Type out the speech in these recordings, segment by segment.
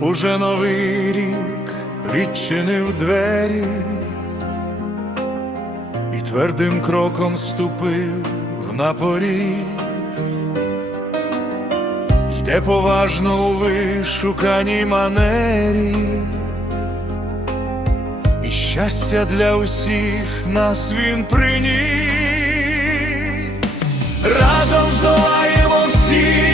вже новий рік відчинив двері і твердим кроком ступив на поріг. Йде поважно у вишуканій манері, і щастя для усіх нас він приніс. Разом здолаємо всі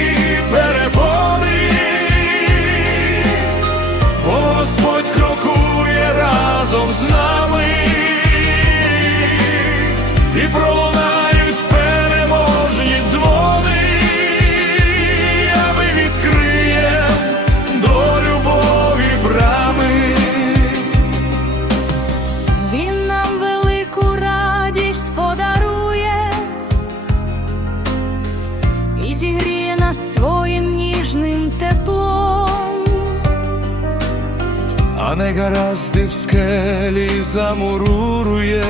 не гаразди в скелі замурурує,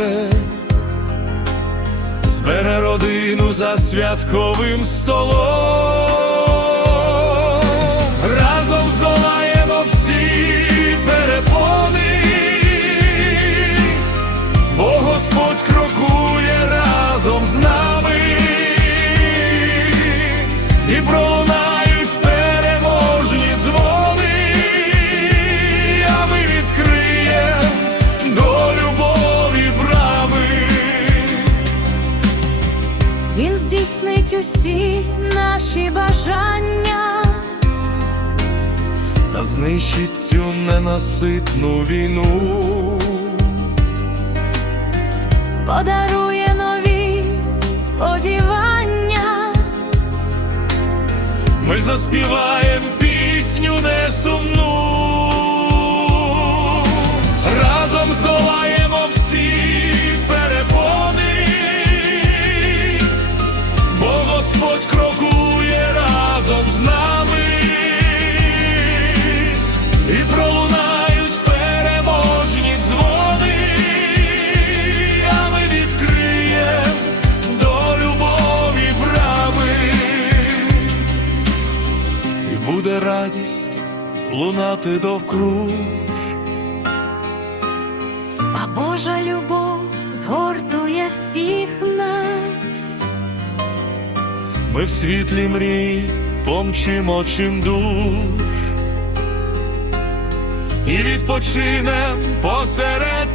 збере родину за святковим столом, усі наші бажання, та знищить цю ненаситну війну. подарує нові сподівання. Ми заспіваєм пісню не сумну. Буде радість лунати довкруж. А Божа любов згортує всіх нас. Ми в світлі мрій помчимо чим душ і відпочинем посеред